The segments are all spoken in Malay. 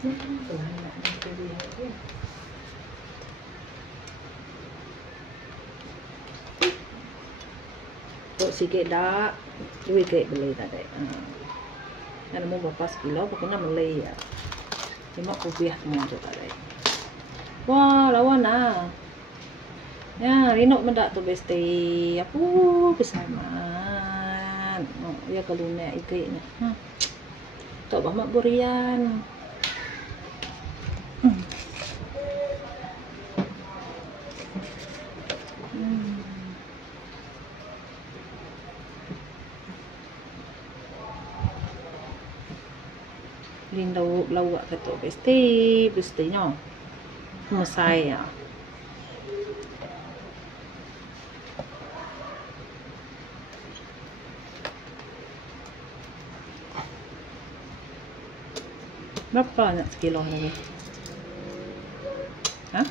Banyak itu dia. Kok sikit dah, duit ke beli tadi. Yang mau berapa sekilo, pokoknya beli ya. Cuma rupiah semua tu tadi. Wah, lawan ah. Ya, rinok mendak tu besti. Aku kesamaan. Oh, ya kalau nak ikutnya. Tak banyak berian. Lindau lawak ketuk bestinya mesai ya. Berapa nak sekilo lagi? Hah?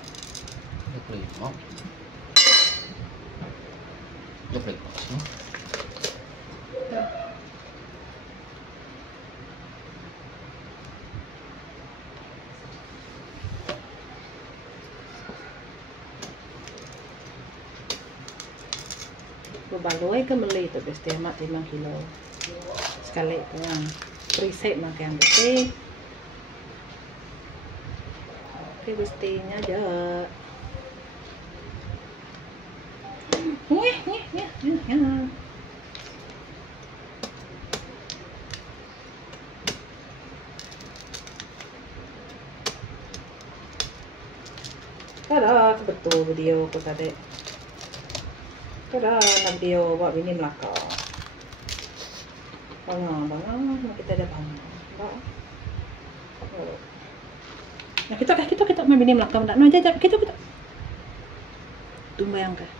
25. 25. Baloi ke beli tu besti amat 5 kilo sekali tu kan preset makan besti. Oke bestinya aja. Tada, betul video aku tadi. Tada, video buat bini Melaka. Bangang, kita ada bangang. Nah, kita main bini Melaka. Nah, jajak kita. Tumbayang kah?